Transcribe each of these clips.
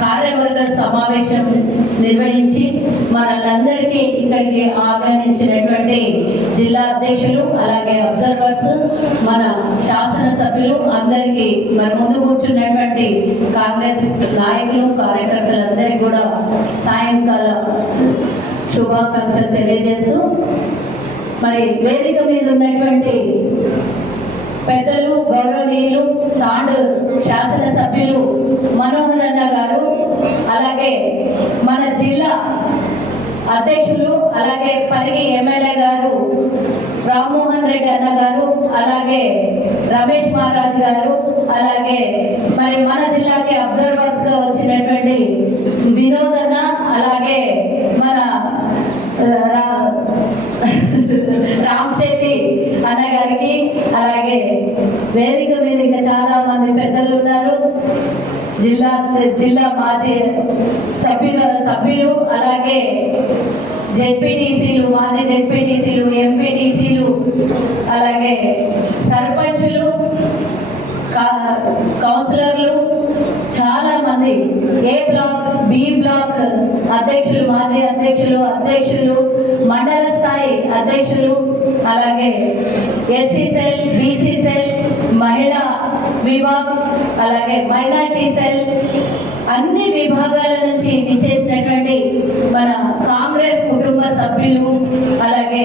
కార్యవర్గ సమావేశం నిర్వహించి మనల్ని ఇక్కడికి ఆహ్వానించినటువంటి జిల్లా అధ్యక్షులు అలాగే అబ్జర్వర్స్ మన శాసనసభ్యులు అందరికీ మన ముందు కూర్చున్నటువంటి కాంగ్రెస్ నాయకులు కార్యకర్తలందరికీ కూడా సాయంకాల శుభాకాంక్షలు తెలియజేస్తూ మరి వేదిక మీద ఉన్నటువంటి పెద్దలు గౌరవనీయులు తాండు శాసనసభ్యులు మనోహర్ అన్న గారు అలాగే మన జిల్లా అధ్యక్షులు అలాగే పరిగి ఎమ్మెల్యే గారు రామ్మోహన్ రెడ్డి అన్న గారు అలాగే రమేష్ మహారాజ్ గారు అలాగే మరి మన జిల్లాకి అబ్జర్వర్స్గా వచ్చినటువంటి వినోద్ అన్న అలాగే మన రా- రామ్ శెట్టి అన్న గారికి అలాగే వేదిక మీద ఇంకా చాలా మంది పెద్దలు ఉన్నారు. జిల్లా జిల్లా మాజీ సభ్యుల సభ్యులు అలాగే జెడ్పీటీసీలు మాజీ జెడ్పీటీసీలు ఎంపీటీసీలు అలాగే సర్పంచులు కా- కౌన్సిలర్లు చాలా మంది ఏ బ్లాక్ బి బ్లాక్ అధ్యక్షులు మాజీ అధ్యక్షులు అధ్యక్షులు మండల స్థాయి అధ్యక్షులు అలాగే ఎస్సీ సెల్ బీసీ సెల్ మహిళా విభాగ్ అలాగే మైనార్టీ సెల్ అన్ని విభాగాల నుంచి ఇచ్చేసినటువంటి మన కాంగ్రెస్ కుటుంబ సభ్యులు అలాగే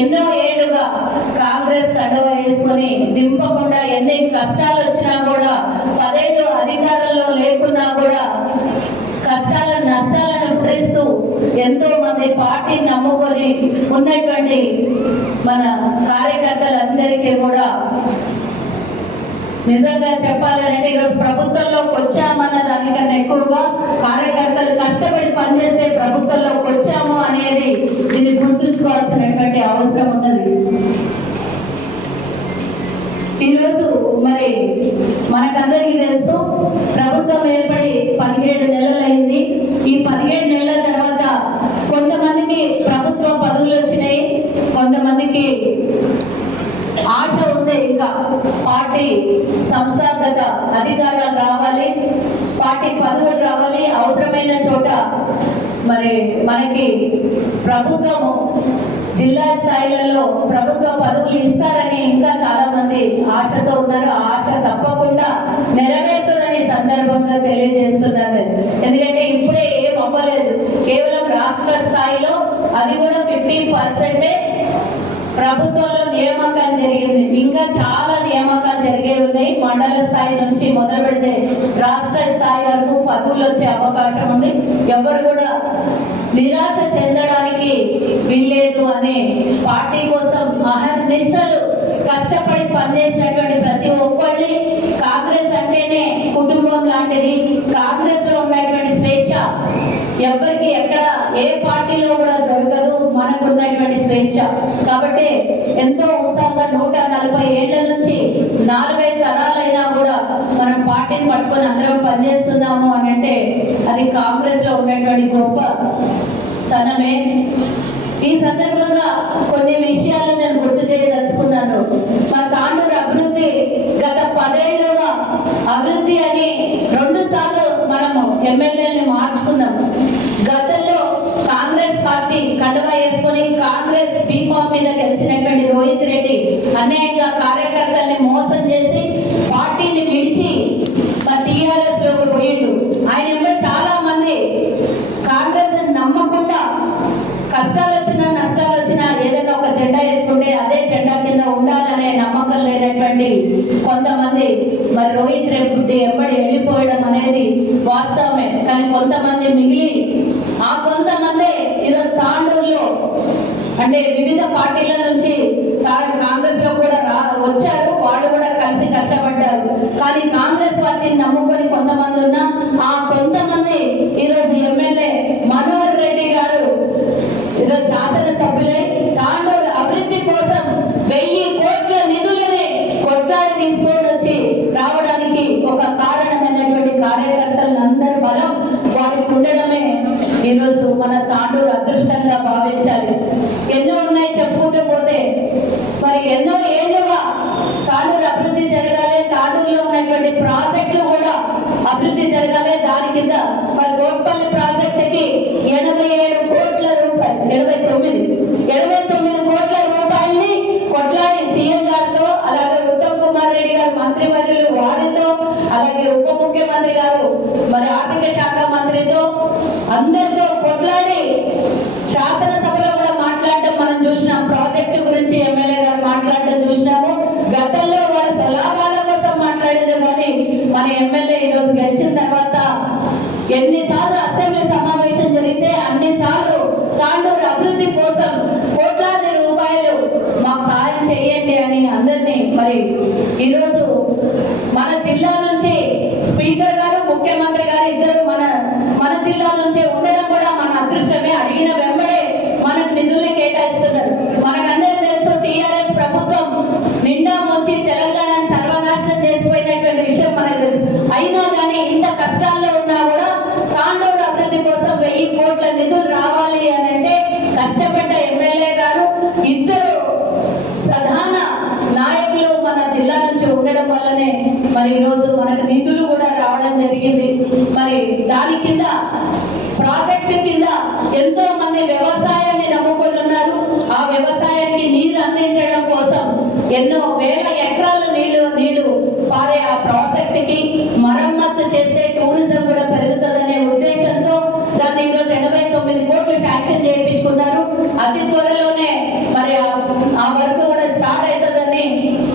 ఎన్నో ఏళ్ళుగా కాంగ్రెస్ కండవ వేసుకొని దింపకుండా ఎన్ని కష్టాలు వచ్చినా కూడా పదేళ్ళు అధికారంలో లేకున్నా కూడా కష్టాలను నష్టాలను భరిస్తూ ఎంతో మంది పార్టీని నమ్ముకొని ఉన్నటువంటి మన కార్యకర్తలందరికీ కూడా నిజంగా చెప్పాలంటే ఈరోజు ప్రభుత్వంలోకి వచ్చామన్న దానికన్నా ఎక్కువగా కార్యకర్తలు కష్టపడి పనిచేస్తే ప్రభుత్వంలోకి వచ్చాము అనేది దీన్ని గుర్తుంచుకోవాల్సినటువంటి అవసరం ఉన్నది. ఈరోజు మరి మనకందరికీ తెలుసు ప్రభుత్వం ఏర్పడి పదిహేడు నెలలైంది ఈ పదిహేడు నెలల తర్వాత కొంతమందికి ప్రభుత్వ పదవులు వచ్చినాయి కొంతమందికి ఆశ ఉంది ఇంకా పార్టీ సంస్థాగత అధికారాలు రావాలి పార్టీ పదవులు రావాలి అవసరమైన చోట మరి మనకి ప్రభుత్వము జిల్లా స్థాయిలలో ప్రభుత్వ పదవులు ఇస్తారని ఇంకా చాలా మంది ఆశతో ఉన్నారు. ఆ ఆశ తప్పకుండా నెరవేరుతుందని సందర్భంగా తెలియజేస్తున్నారు. ఎందుకంటే ఇప్పుడే ఏం అవ్వలేదు. కేవలం రాష్ట్ర స్థాయిలో అది కూడా ఫిఫ్టీ పర్సెంటే ప్రభుత్వంలో నియామకాలు జరిగింది. ఇంకా చాలా నియామకాలు జరిగే ఉన్నాయి. మండల స్థాయి నుంచి మొదలు పెడితే రాష్ట్ర స్థాయి వరకు పదవులు వచ్చే అవకాశం ఉంది. ఎవరు కూడా నిరాశ చెందడానికి వీల్లేదు అనే పార్టీ కోసం అహర్నిశలు కష్టపడి పనిచేసినటువంటి ప్రతి ఒక్కళ్ళని కాంగ్రెస్ అంటేనే కుటుంబం లాంటిది. కాంగ్రెస్లో ఉన్నటువంటి స్వేచ్ఛ ఎవరికి ఎక్కడ ఏ పార్టీలో కూడా దొరకదు. మనకు ఉన్నటువంటి స్వేచ్ఛ. కాబట్టి ఎంతో ఉత్సాహంగా నూట నలభై ఏళ్ళ నుంచి నాలుగైదు తరాలైనా కూడా మనం పార్టీని పట్టుకొని అందరం పనిచేస్తున్నాము అని అంటే అది కాంగ్రెస్లో ఉన్నటువంటి గొప్ప తనమే. ఈ సందర్భంగా కొన్ని విషయాలు నేను గుర్తు చేయదలుచుకున్నాను. మా తాండూరు అభివృద్ధి గత పదేళ్ళుగా అభివృద్ధి అని రెండు సార్లు మనము ఎమ్మెల్యేని మార్చుకున్నాము గతంలో కాంగ్రెస్ పార్టీ కండువా వేసుకొని ప్లాట్ఫామ్ మీద గెలిచినటువంటి రోహిత్ రెడ్డి అనేక కార్యకర్తల్ని మోసం చేసి పార్టీని విడిచి మరి టీఆర్ఎస్లోకి పోయిండు. ఆయన ఎంబడి చాలా మంది కాంగ్రెస్ నమ్మకుండా కష్టాలు వచ్చినా నష్టాలు వచ్చినా ఏదైనా ఒక జెండా ఎత్తుకుంటే అదే జెండా కింద ఉండాలనే నమ్మకం లేనటువంటి కొంతమంది మరి రోహిత్ రెడ్డి ఎంబడి వెళ్ళిపోవడం అనేది వాస్తవమే. కానీ కొంతమంది మిగిలి ఆ కొంతమంది ఈరోజు తాండూరులో అంటే వివిధ పార్టీల నుంచి తాడు కాంగ్రెస్లో కూడా రా వచ్చారు. వాళ్ళు కూడా కలిసి కష్టపడ్డారు. కానీ కాంగ్రెస్ పార్టీని నమ్ముకొని కొంతమంది ఉన్నా ఆ కొంతమంది ఈరోజు ఎమ్మెల్యే మనోహర్ రెడ్డి గారు ఈరోజు శాసనసభ్యులే తాండూరు అభివృద్ధి కోసం వెయ్యి కోట్ల నిధులని కొట్లాడి తీసుకొని వచ్చి రావడానికి ఒక కారణమైనటువంటి కార్యకర్తలందరి బలం వారికి ఉండడమే ఈరోజు మన తాండూరు అదృష్టంగా భావించాలి ఎన్నో ఉన్నాయి చెప్పుకుంటూ పోతే మరి ఎన్నో ఏళ్ళుగా తాండూరు అభివృద్ధి జరగాలి తాండూరులో ఉన్నటువంటి ప్రాజెక్టులు కూడా అభివృద్ధి జరగాలి. దాని కింద మరి గోట్పల్లి ప్రాజెక్టుకి ఎనభై ఏడు కోట్ల రూపాయలు ఎనభై తొమ్మిది ఎనభై తొమ్మిది కోట్ల రూపాయల్ని కొట్లాడి సీఎం గారితో అలాగే ఉత్తమ్ కుమార్ రెడ్డి గారు మంత్రివర్యులు వారితో అలాగే ఉప ముఖ్యమంత్రి గారు మరి ఆర్థిక శాఖ మంత్రితో అందరితో కొట్లాడి శాసనసభలో కూడా మాట్లాడటం మనం చూసిన ప్రాజెక్టు గురించి ఎమ్మెల్యే గారు మాట్లాడటం చూసినాము గతంలో వాళ్ళ స్వలాభాల కోసం మాట్లాడిన కానీ మన ఎమ్మెల్యే ఈ రోజు గెలిచిన తర్వాత ఎన్నిసార్లు అసెంబ్లీ సమావేశం జరిగితే అన్నిసార్లు తాండూరు అభివృద్ధి కోసం కోట్లాది రూపాయలు మాకు సహాయం చేయండి అని అందరినీ మరి ఈరోజు మన జిల్లా నుంచి స్పీకర్ గారు ముఖ్యమంత్రి గారు ఇద్దరు మన మన జిల్లా నుంచే ఉండడం కూడా మన అదృష్టమే. అడిగిన వెంబడే మనకు నిధుల్ని కేటాయిస్తున్నారు. ప్రాజెక్టు కింద ఎంతో మంది వ్యవసాయాన్ని నమ్ముకొని ఉన్నారు ఆ వ్యవసాయానికి నీరు అందించడం కోసం ఎన్నో వేల ఎకరాల నీళ్ళు నీళ్ళు పారే ఆ ప్రాజెక్టుకి మరమ్మత్తు చేస్తే టూరిజం కూడా పెరుగుతుందనే ఉద్దేశంతో దాన్ని ఈరోజు ఎనభై తొమ్మిది కోట్లు శాంక్షన్ చేయించుకున్నారు. అతి త్వరలోనే మరి ఆ- ఆ వర్క్ కూడా స్టార్ట్ అవుతుందని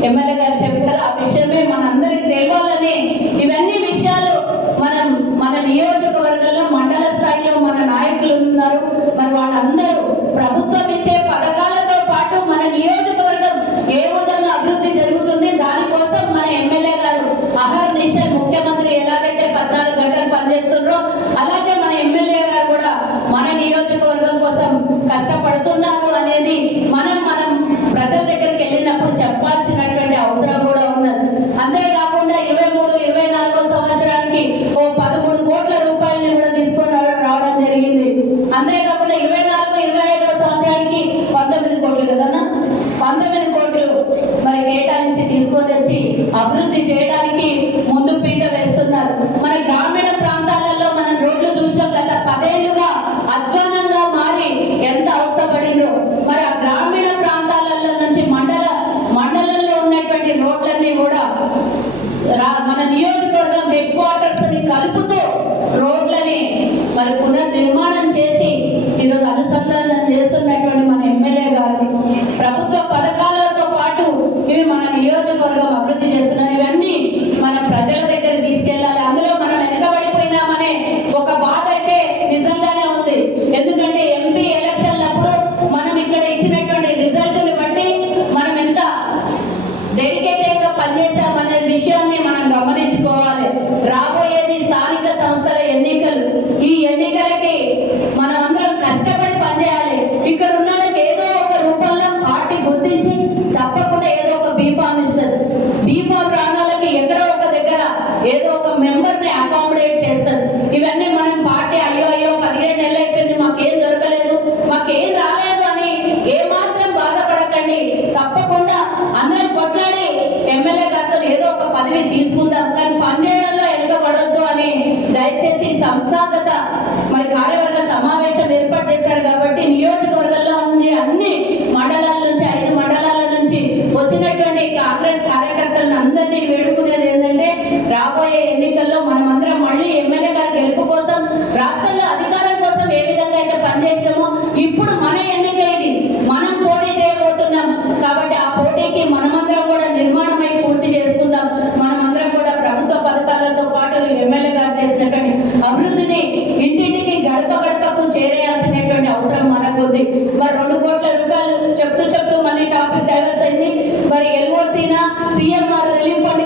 ఎమ్మెల్యే గారు చెప్పారు ఆ విషయమే మనందరికి తెలియాలని ఇవన్నీ విషయాలు మనం మన నియోజకవర్గంలో మండల స్థాయిలో మన నాయకులు ఉన్నారు మరి వాళ్ళందరూ ప్రభుత్వం ఇచ్చే పథకాలతో పాటు మన నియోజకవర్గం ఏ విధంగా అభివృద్ధి జరుగుతుంది దానికోసం మన ఎమ్మెల్యే గారు అహర్ నిశల్ ముఖ్యమంత్రి ఎలాగైతే పద్నాలుగు గంటలు పనిచేస్తున్నారో అలాగే మన ఎమ్మెల్యే గారు కూడా మన నియోజకవర్గం కోసం కష్టపడుతున్నారు అనేది మనం మనం ప్రజల దగ్గరికి వెళ్ళినప్పుడు చెప్పాల్సినటువంటి అవసరం కూడా ఉన్నది అంతేకాకుండా ఇరవై మూడు ఇరవై నాలుగో సంవత్సరానికి ఓ పదమూడు కోట్ల రూపాయలని కూడా తీసుకొని రావడం- రావడం జరిగింది అంతేకాకుండా ఇరవై నాలుగు ఇరవై ఐదవ సంవత్సరానికి పంతొమ్మిది కోట్లు కదన్నా పంతొమ్మిది కోట్లు మరి కేటాయించి తీసుకొని వచ్చి అభివృద్ధి చేయడానికి ముందు పీట వేస్తున్నారు. మన గ్రామీణ ప్రాంతాలలో మనం రోడ్లు చూసినాం గత పదేళ్ళుగా అధ్వానంగా మారి ఎంత అవస్థపడిందో మరి ఆ గ్రామీణ ప్రాంతాలలో నుంచి మండల మండలంలో ఉన్నటువంటి రోడ్లన్నీ కూడా రా- మన నియోజకవర్గం హెడ్ క్వార్టర్స్ని కలుపుతూ రోడ్లని మరి పునర్నిర్మాణం చేసి ఈరోజు అనుసంధానం చేస్తున్నటువంటి మన ఎమ్మెల్యే గారు ప్రభుత్వ పథకాల గుర్తించి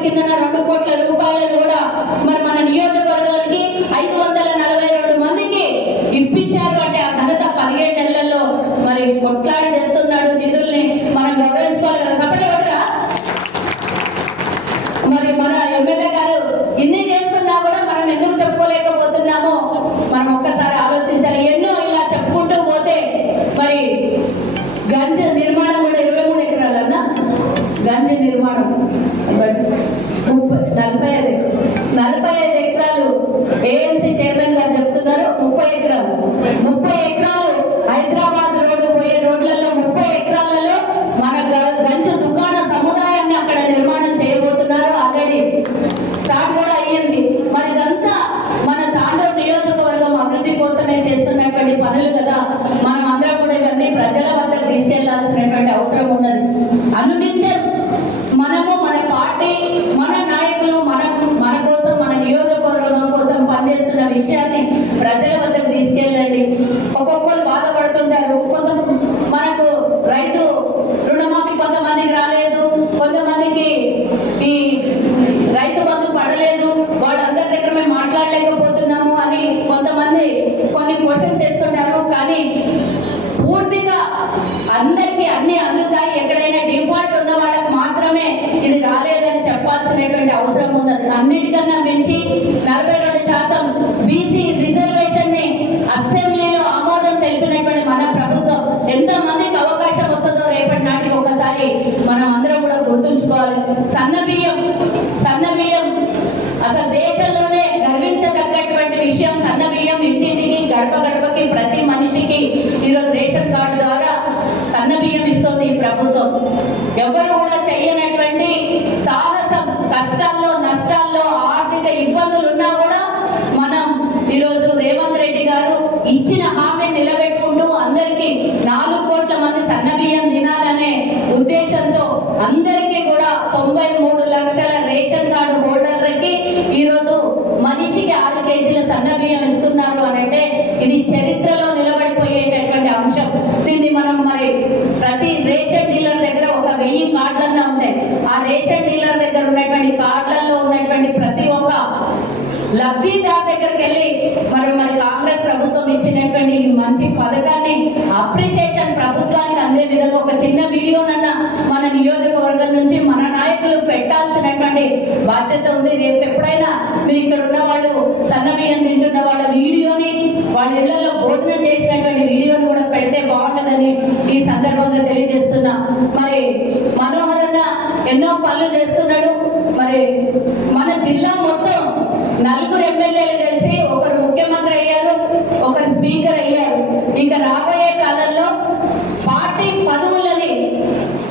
కింద రెండు కోట్ల రూపాయలను కూడా మరి మన నియోజక నలభై ఐదు. నలభై ఐదు ఎకరాలు ఏఎంసీ చైర్మన్ గారు చెప్తున్నారు. నుంచి నలభై రెండు శాతం బీసీ రిజర్వేషన్ని అసెంబ్లీలో ఆమోదం తెలిపినటువంటి మన ప్రభుత్వం ఎంత మందికి అవకాశం వస్తుందో రేపటి నాటికి ఒకసారి మనం అందరం కూడా గుర్తుంచుకోవాలి. సన్న బియ్యం సన్న బియ్యం అసలు దేశంలోనే గర్వించదగ్గటువంటి విషయం సన్న బియ్యం ఇంటింటికి గడప గడపకి ప్రతి మనిషికి ఈరోజు రేషన్ కార్డు ద్వారా సన్న బియ్యం ఇస్తోంది ఈ ప్రభుత్వం. ఎవరు కూడా చేయనటువంటి సాహసం కష్టాల్లో నష్టాల్లో ఆర్థిక ఇబ్బందులు ఉన్నా కూడా మనం ఈరోజు రేవంత్ రెడ్డి గారు ఇచ్చిన హామీ నిలబెట్టుకుంటూ అందరికీ నాలుగు కోట్ల మంది సన్న బియ్యం తినాలనే ఉద్దేశంతో అందరికీ కూడా తొంభై మూడు లక్షల రేషన్ కార్డు హోల్డర్లకి ఈరోజు మనిషికి ఆరు కేజీల సన్న బియ్యం ఇస్తున్నారు అని అంటే ఇది చరిత్రలో నిలబడిపోయేటటువంటి అంశం దీన్ని మనం మరి ప్రతి రేషన్ డీలర్ దగ్గర ఒక వెయ్యి కార్డులన్నా ఉంటాయి ఆ రేషన్ డీలర్ దగ్గర ఉన్నటువంటి కార్డులలో ఉన్నటువంటి ప్రతి ఒక్క లబ్ధిదారు దగ్గరికి వెళ్ళి మరి మరి కాంగ్రెస్ ప్రభుత్వం ఇచ్చినటువంటి ఈ మంచి పథకాన్ని అప్రిషియేషన్ ప్రభుత్వానికి అందే విధంగా ఒక చిన్న వీడియోనన్నా మన నియోజకవర్గం నుంచి మన నాయకులు పెట్టాల్సినటువంటి బాధ్యత ఉంది. రేపు ఎప్పుడైనా మీరు ఇక్కడ ఉన్న వాళ్ళు సన్నబియ్యం తింటున్న వాళ్ళ వీడియోని వాళ్ళ ఇళ్ళలో భోజనం చేసినటువంటి వీడియోని కూడా పెడితే బాగుంటుందని ఈ సందర్భంగా తెలియజేస్తున్నా. మరి మనోహర్ అన్న ఎన్నో పనులు చేస్తున్నాడు. మరి మన జిల్లా మొత్తం నలుగురు ఎమ్మెల్యేలు కలిసి ఒకరు ముఖ్యమంత్రి అయ్యారు ఒకరు స్పీకర్ అయ్యారు. రాబోయే కాలంలో పార్టీ పదవులని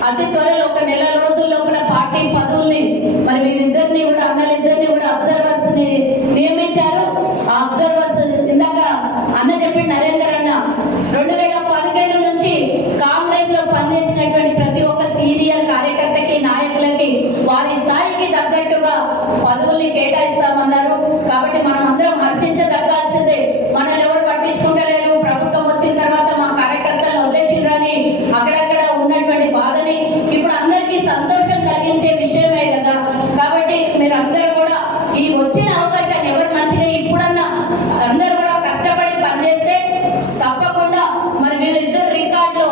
అతి త్వరలో ఒక నెల రోజుల లోపల పార్టీ పదవుల్ని మరి వీరిద్దరిని కూడా అన్నలిద్దరిని కూడా అబ్జర్వర్స్ని నియమించారు ఆ అబ్జర్వర్స్ ఇందాక అన్న చెప్పి నరేందర్ అన్న రెండు వేల పదిహేడు నుంచి కాంగ్రెస్లో పనిచేసినటువంటి ప్రతి ఒక్క సీనియర్ కార్యకర్తకి నాయకులకి వారి స్థాయికి తగ్గట్టుగా పదవుల్ని కేటాయిస్తామన్నారు కాబట్టి మనం అందరం హర్షించదగ్గాల్సిందే మనల్ని ఎవరు పట్టించుకుంటలేరు ప్రభుత్వం వచ్చిన తర్వాత మా కార్యకర్తలను వదిలేసిండ్రని అక్కడక్కడ ఉన్నటువంటి బాధని ఇప్పుడు అందరికీ సంతోషం కలిగించే విషయమే కదా కాబట్టి మీరు అందరూ కూడా ఈ వచ్చిన అవకాశాన్ని ఎవరు మంచిగా ఇప్పుడన్నా అందరూ కూడా కష్టపడి పనిచేస్తే తప్పకుండా మరి వీళ్ళిద్దరు రికార్డులో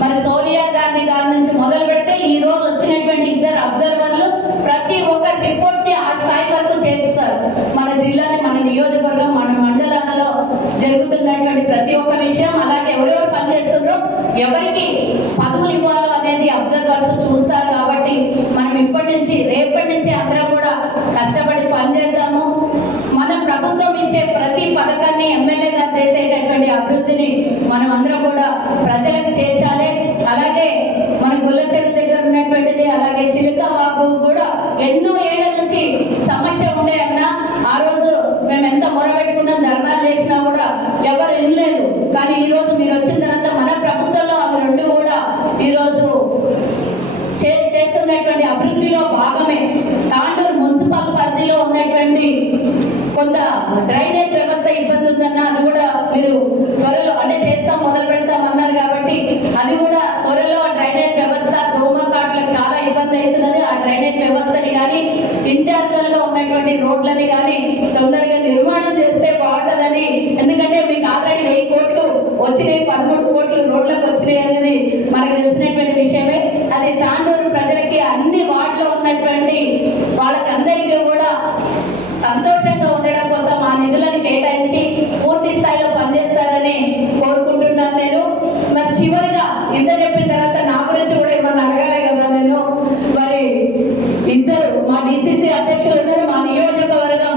మరి సోనియా గాంధీ గారి నుంచి మొదలు పెడితే ఈ రోజు వచ్చినటువంటి ఇద్దరు అబ్జర్వర్లు ప్రతి ఒక్క రిపోర్ట్ని ఆ స్థాయి వరకు చేస్తారు మన జిల్లాని మన నియోజకవర్గం మన మండలాలలో జరుగుతున్నటువంటి ప్రతి ఒక్క విషయం అలాగే ఎవరెవరు పనిచేస్తున్నారో ఎవరికి పదవులు ఇవ్వాలో అనేది అబ్జర్వర్స్ చూస్తారు కాబట్టి మనం ఇప్పటి నుంచి రేపటి నుంచి అందరం కూడా కష్టపడి పనిచేద్దాము. మన ప్రభుత్వం ఇచ్చే ప్రతి పథకాన్ని ఎమ్మెల్యే గారు చేసేటటువంటి అభివృద్ధిని మనం అందరం కూడా ప్రజలకు చేర్చాలి. అలాగే మన గుల్ల చెరువు దగ్గర ఉన్నటువంటిది అలాగే చిలుక వాకు కూడా ఎన్నో ఏళ్ళ నుంచి సమస్య ఉండే అన్నా ఆ రోజు మేము ఎంత మొరబెట్టుకున్నాం ధర్నాలు చేసినా కూడా ఎవరు వినలేదు. కానీ ఈ రోజు మీరు వచ్చిన తర్వాత మన ప్రభుత్వంలో అవి రెండు ఈరోజు ఈ రోజు చే- చేస్తున్నటువంటి అభివృద్ధిలో భాగమే. తాండూరు మున్సిపల్ పరిధిలో ఉన్నటువంటి కొంత డ్రైనేజ్ వ్యవస్థ ఇబ్బంది ఉందన్న అది కూడా మీరు త్వరలో అంటే చేస్తాం మొదలు పెడతాం అన్నారు కాబట్టి అది కూడా త్వరలో డ్రైనేజ్ వ్యవస్థ దోమకాట్లకు చాలా ఇబ్బంది అవుతున్నది. ఆ డ్రైనేజ్ వ్యవస్థని కానీ ఇంటర్నల్గా ఉన్నటువంటి రోడ్లని కానీ తొందరగా నిర్మాణం చేస్తే బాగుంటుందని ఎందుకంటే మీకు ఆల్రెడీ వెయ్యి కోట్లు వచ్చినాయి పదమూడు కోట్లు రోడ్లకు వచ్చినాయి అనేది మనకు తెలిసినటువంటి విషయమే. అది తాండూరు ప్రజలకి అన్ని వార్డులో ఉన్నటువంటి వాళ్ళకందరికీ కూడా సంతోషంగా ఉండడం కోసం ఆ నిధులను కేటాయించి పూర్తి స్థాయిలో పనిచేస్తారని కోరుకుంటున్నాను నేను మరి చివరిగా ఇంత చెప్పిన తర్వాత నా గురించి కూడా ఏమన్నా అడగాలి కదా నేను మరి ఇద్దరు మా డిసిసి అధ్యక్షులు ఉన్నారు మా నియోజకవర్గం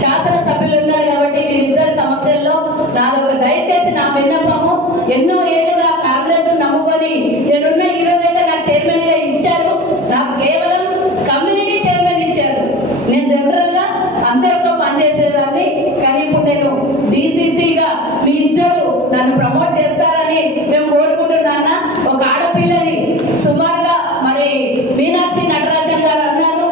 శాసనసభ్యులు ఉన్నారు కాబట్టి వీరిద్దరి సమక్షంలో నాదొక దయచేసి నా విన్నపము ఎన్నో ఏళ్ళుగా కాంగ్రెస్ నమ్ముకొని నేనున్న ఈ రోజైతే నాకు చైర్మన్గా ఇచ్చారు నాకు కేవలం కమ్యూనిటీ చైర్మన్ ఇచ్చారు నేను జనరల్గా అందరితో పనిచేసేదాన్ని కానీ ఇప్పుడు నేను డిసిసిగా మీ ఇద్దరు నన్ను ప్రమోట్ చేస్తారని మేము కోరుకుంటున్నాను ఒక ఆడపిల్లని సుమారుగా మరి మీనాక్షి నటరాజన్ గారు అన్నారు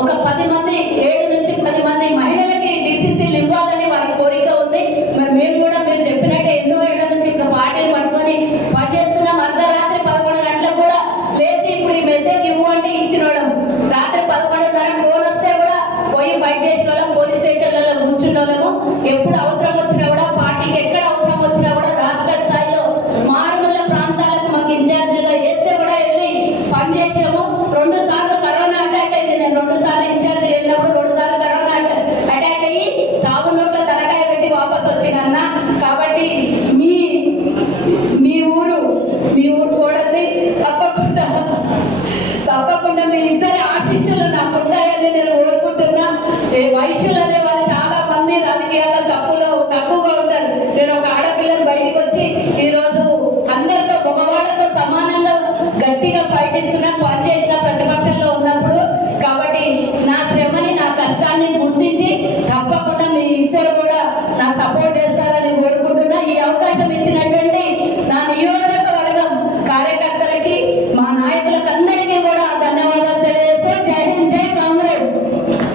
ఒక పది మంది ఏడు నుంచి పది మంది మహిళలకి డిసిసీలు ఇవ్వాలని వారి కోరిక ఉంది మరి మేము కూడా మీరు చెప్పినట్టే వచ్చిన ఎప్పుడు అవసరం